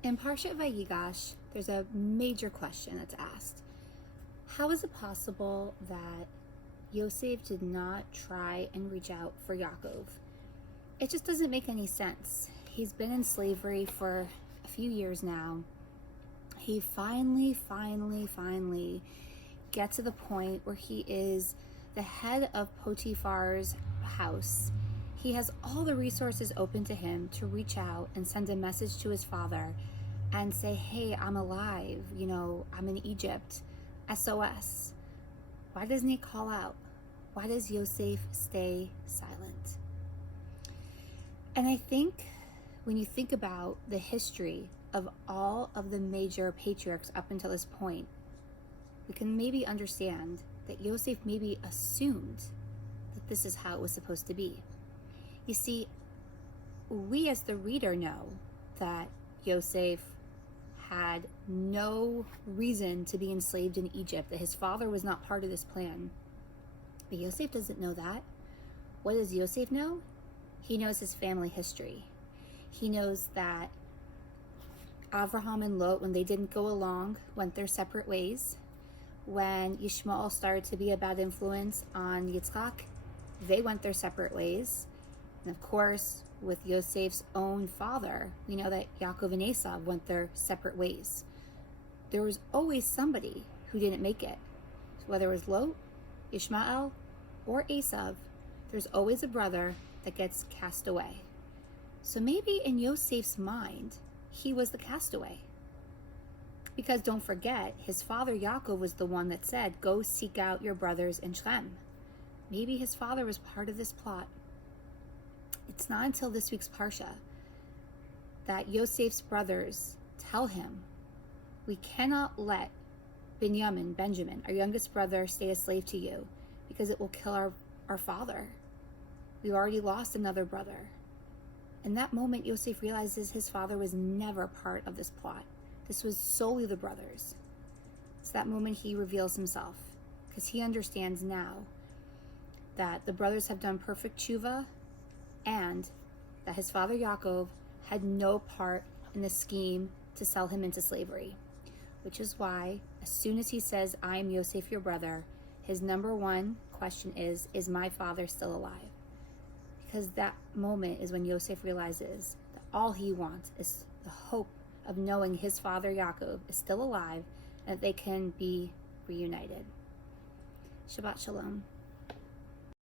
In Parshat Vayigash, there's a major question that's asked. How is it possible that Yosef did not try and reach out for Yaakov? It just doesn't make any sense. He's been in slavery for a few years now. He finally gets to the point where he is the head of Potiphar's house. He has all the resources open to him to reach out and send a message to his father and say, hey, I'm alive, I'm in Egypt, SOS. Why doesn't he call out? Why does Yosef stay silent? And I think when you think about the history of all of the major patriarchs up until this point, we can maybe understand that Yosef maybe assumed that this is how it was supposed to be. You see, we as the reader know that Yosef had no reason to be enslaved in Egypt, that his father was not part of this plan. But Yosef doesn't know that. What does Yosef know? He knows his family history. He knows that Avraham and Lot, when they didn't go along, went their separate ways. When Yishmael started to be a bad influence on Yitzchak, they went their separate ways. And of course, with Yosef's own father, we know that Yaakov and Esav went their separate ways. There was always somebody who didn't make it. So whether it was Lot, Ishmael, or Esav, there's always a brother that gets cast away. So maybe in Yosef's mind, he was the castaway. Because don't forget, his father Yaakov was the one that said, go seek out your brothers in Shem. Maybe his father was part of this plot. It's not until this week's Parsha that Yosef's brothers tell him, we cannot let Benjamin, our youngest brother, stay a slave to you because it will kill our father. We've already lost another brother. In that moment, Yosef realizes his father was never part of this plot. This was solely the brothers. It's that moment he reveals himself because he understands now that the brothers have done perfect tshuva and that his father Yaakov had no part in the scheme to sell him into slavery, which is why as soon as he says, I am Yosef, your brother, his number one question is my father still alive? Because that moment is when Yosef realizes that all he wants is the hope of knowing his father Yaakov is still alive and that they can be reunited. Shabbat Shalom.